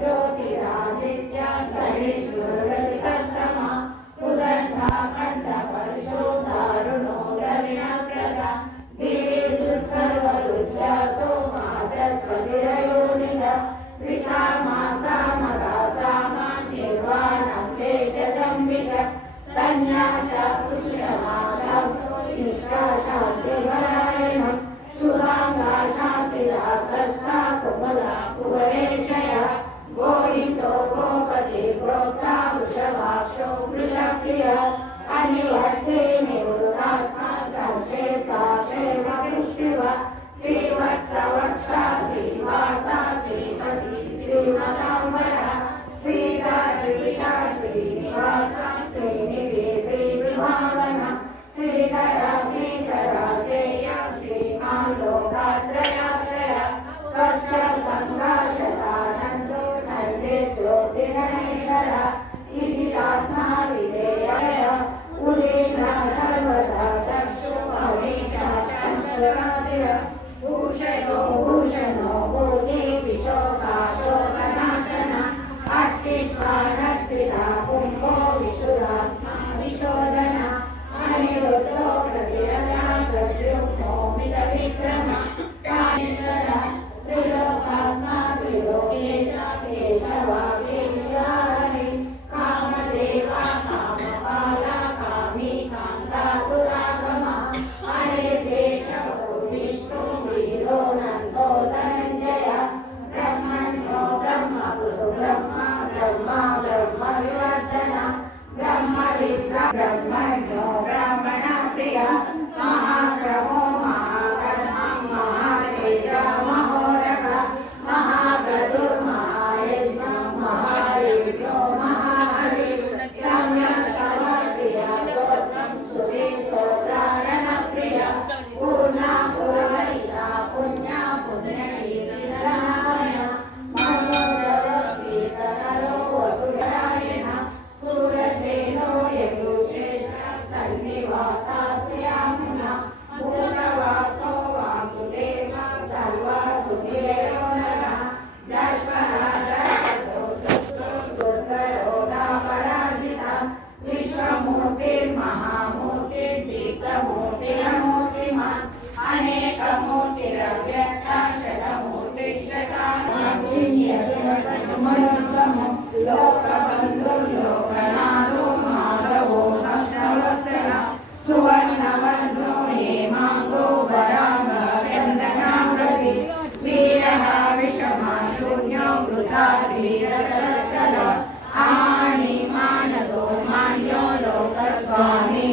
ज्योतिरादित्य सविष्णुर्सत्तमा सुगन्धा कण्ठपरिशोधारुणो द्रविणप्रदा दिवि सर्वदुर्गा सोमाचस्पतिरयो निज त्रिसामा सामगा सामा निर्वाणं वेशशंविष सन्न्यास कृष्णमाशं निष्ठा शान्तिपरायणं शुभाङ्गा शान्तिदासस्था कुमदा कुवरेशया गोविन्दो गोपति प्रोक्ता वृषभाक्षो वृषप्रिया अनिवर्ते निवृत्तात्मा संशेषा शैवपुष्टिव श्रीवत्सवक्षा श्रीवासा श्रीमती श्रीमताम्बरा श्रीता श्रीशा श्रीनिवासा श्रीनिधि श्रीविभावना श्रीधरा श्रीधरा श्रेया श्रीमान् लोकात्रयाश्रया स्वच्छ सङ्घाशतानन्दो नन्दिज्योतिगणेश्वरा विजितात्मा विधेयय उदीर्णा सर्वदा चक्षु हमेशा शाश्वतासिर भूषयो भूषणो भूति विशोकाशोकनाशना अर्चिष्मानर्चिता कुम्भो विशुद्धात्मा विशोधना अनिरुद्धो प्रतिरता प्रत्युग्नो मितविक्रम कामेश्वरा त्रिलोकात्मा त्रिलोकेश केशवा केशवारि कामदेवा कामपाला कामी कान्ता पुरागमा हरे केशवो विष्णु वीरो नन्दो धनञ्जय ब्रह्मण्यो ब्रह्मपुरो ब्रह्मा ब्रह्मा ब्रह्मविवर्धना ब्रह्मविद्रा ब्रह्मण्यो ब्राह्मण प्रिया महाप्रभो महाकर्मा महातेज महोरग महागदुर्महायज्ञ महायज्ञो महाहरि सम्यक् समर्प्रिय स्तोत्रं सुरे स्तोत्रारण प्रिय पूर्णा पुरायिता पुण्या पुण्यकीर्तिनरामय मनोरव श्रीधरो वसुधरायण सूरसेनो यदुश्रेष्ठ सन्निवासा श्रियामुना भूतवासो वासुदेव सर्वसुखिरेयो नरः दर्पणा दर्पतो दुर्धरो दापराजिता विश्वमूर्तिर्महामूर्तिर्दीप्तमूर्तिरमूर्तिमान् अनेकमूर्तिरव्यक्ता शतमूर्तिशतामो लोकबन्धुर्लोकनाथो माधवो भक्तवत्सलः सुवर्णवर्णो हेमाङ्गो वराङ्गः चन्दनाकृति वीरः विषमशून्यो वृथा श्रीरसलः आमानि मानदो मान्यो लोकस्वामी